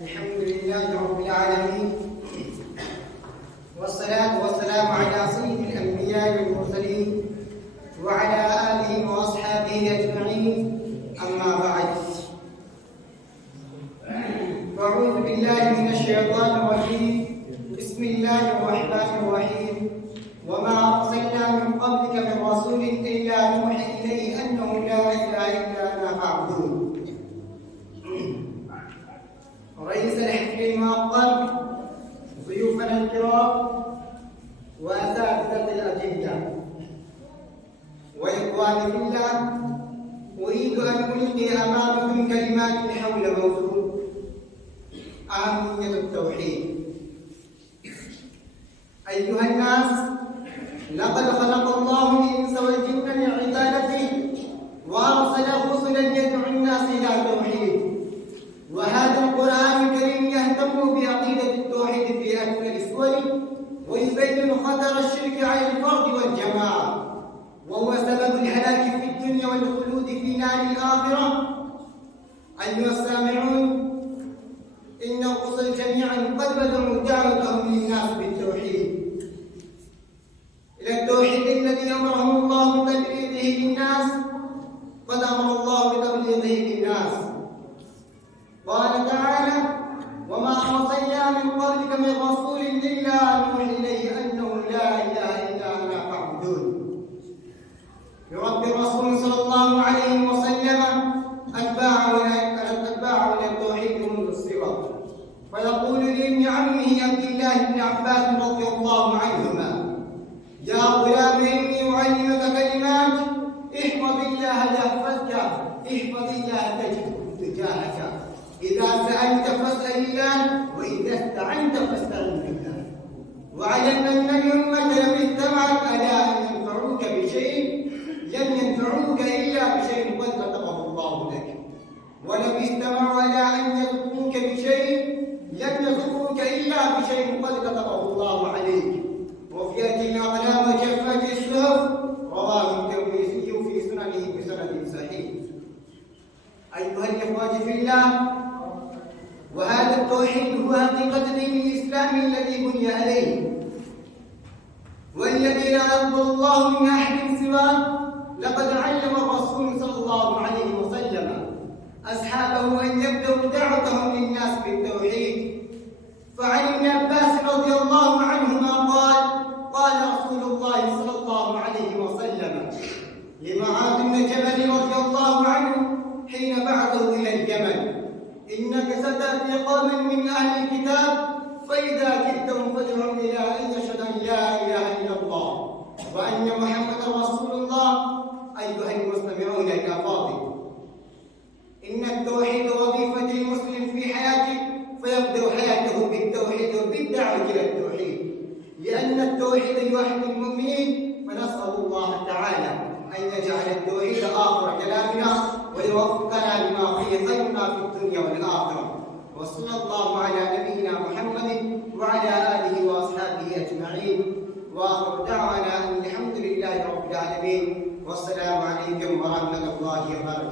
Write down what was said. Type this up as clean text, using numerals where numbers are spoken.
الحمد لله رب العالمين، والصلاة والسلام على سيد الأنبياء والمرسلين وعلى آله وأصحابه أجمعين. أما بعد، فأعوذ بالله من الشيطان الرجيم. بسم الله الرحمن الرحيم. وما أرسلنا من قبلك من رسول إلا نوحي إليه أنه لا إله إلا أنا فاعبدون. رئيس الحفل المعطل، ضيوفنا الكرام، وأساتذة الأجندة، وإخواني في الله، أريد أن ألقي أمامكم كلمات حول موضوع أهمية التوحيد. أيها الناس، لقد خلق الله الإنس والجن لعبادته، وأرسل رسلا يدعو الناس إلى التوحيد. وهذا القرآن الكريم يهتم بعقيدة التوحيد في أكمل صوره، ويبين خطر الشرك على الفرد والجماعة، وهو سبب الهلاك في الدنيا والخلود في نار الآخرة. أيها السامعون، إن الرسل جميعا قد بدأوا دعوتهم للناس بالتوحيد، إلى التوحيد الذي أمرهم الله بتبليغه للناس. قد أمر الله بتبليغه للناس. قال تعالى: وما أرسلنا من قبلك من رسول إلا نوحي إليه أنه لا إله إلا أنا فاعبدون. يربي الرسول صلى الله عليه وسلم أتباعه إلى التوحيد منذ الصغر، فيقول لابن عمه عبد الله بن عباس رضي الله عنهما: يا غلام إني أعلمك كلمات، احفظ الله يحفظك، احفظ الله تجده تجاهك، إذا سألت فاسأل الله، وإذا استعنت فاستعن بالله. واعلم أن الأمة لم اجتمعت على أن ينفعوك بشيء لم ينفعوك إلا بشيء قد كتبه الله لك، ولم اجتمعوا على أن يضروك بشيء لم يضروك إلا بشيء قد كتبه الله عليك. رفعت الأقلام وجفت الصحف. رواه الترمذي في سننه بسند صحيح. أيها الإخوة في الله، وهذا التوحيد هو حقيقة دين الإسلام الذي بني عليه، والذي لا يقبل الله من أحد سواه. لقد علم الرسول صلى الله عليه وسلم أصحابه أن يبدأوا دعوتهم للناس بالتوحيد. فعن ابن عباس رضي الله عنهما قال: قال رسول الله صلى الله عليه وسلم لمعاذ بن جبل رضي الله عنه حين بعثه إلى اليمن: إنك ستأتي قوما من أهل الكتاب، فإذا جئتهم فادعهم إلى أن يشهدوا أن لا إله إلا الله وأن محمدا رسول الله. أيها المستمعون الأفاضل، إن التوحيد وظيفة المسلم في حياته، فيبدأ حياته بالتوحيد وبالدعوة إلى التوحيد، لأن التوحيد يوحد المؤمنين. فنسأل الله تعالى أن يجعل التوحيد آخر كلامنا، ويوفقنا لما فيه خيرنا في الدنيا والآخرة. وصلى الله على نبينا محمد وعلى آله وأصحابه أجمعين، وآخر دعوانا أن الحمد لله رب العالمين، والسلام عليكم ورحمة الله وبركاته.